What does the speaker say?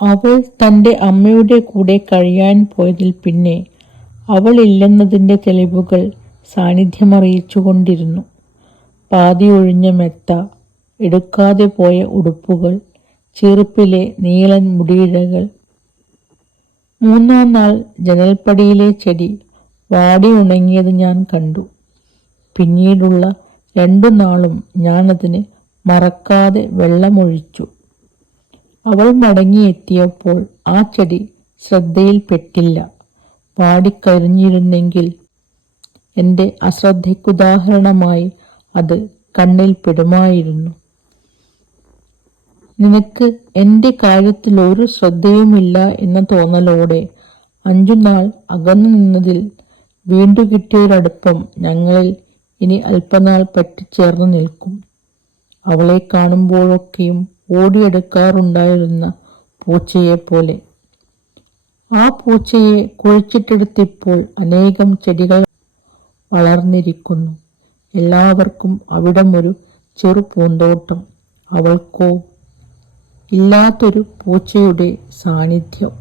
അവൾ തൻ്റെ അമ്മയുടെ കൂടെ കഴിയാൻ പോയതിൽ പിന്നെ അവൾ ഇല്ലെന്നതിൻ്റെ തെളിവുകൾ സാന്നിധ്യമറിയിച്ചുകൊണ്ടിരുന്നു. പാതി ഒഴിഞ്ഞ മെത്ത, എടുക്കാതെ പോയ ഉടുപ്പുകൾ, ചെറുപ്പിലെ നീളൻ മുടിയിഴകൾ. 3-ാം നാൾ ജനൽപ്പടിയിലെ ചെടി വാടി ഉണങ്ങിയത് ഞാൻ കണ്ടു. പിന്നീടുള്ള 2 നാളും ഞാനതിന് മറക്കാതെ വെള്ളമൊഴിച്ചു. അവൾ മടങ്ങിയെത്തിയപ്പോൾ ആ ചെടി ശ്രദ്ധയിൽപ്പെട്ടില്ല. വാടിക്കരിഞ്ഞിരുന്നെങ്കിൽ എൻ്റെ അശ്രദ്ധയ്ക്കുദാഹരണമായി അത് കണ്ണിൽ പെടുമായിരുന്നു. നിനക്ക് എൻ്റെ കാര്യത്തിൽ ഒരു ശ്രദ്ധയുമില്ല എന്ന തോന്നലോടെ 5 നാൾ അകന്നു നിന്നതിൽ വീണ്ടുകിട്ടിയൊരടുപ്പം ഞങ്ങളിൽ ഇനി അല്പനാൾ പറ്റിച്ചേർന്നു നിൽക്കും. അവളെ കാണുമ്പോഴൊക്കെയും ഓടിയെടുക്കാറുണ്ടായിരുന്ന പൂച്ചയെപ്പോലെ. ആ പൂച്ചയെ കുഴിച്ചിട്ടെടുത്തിപ്പോൾ അനേകം ചെടികൾ വളർന്നിരിക്കുന്നു. എല്ലാവർക്കും അവിടമൊരു ചെറു പൂന്തോട്ടം. അവൾക്കോ ഇല്ലാത്തൊരു പൂച്ചയുടെ സാന്നിധ്യം.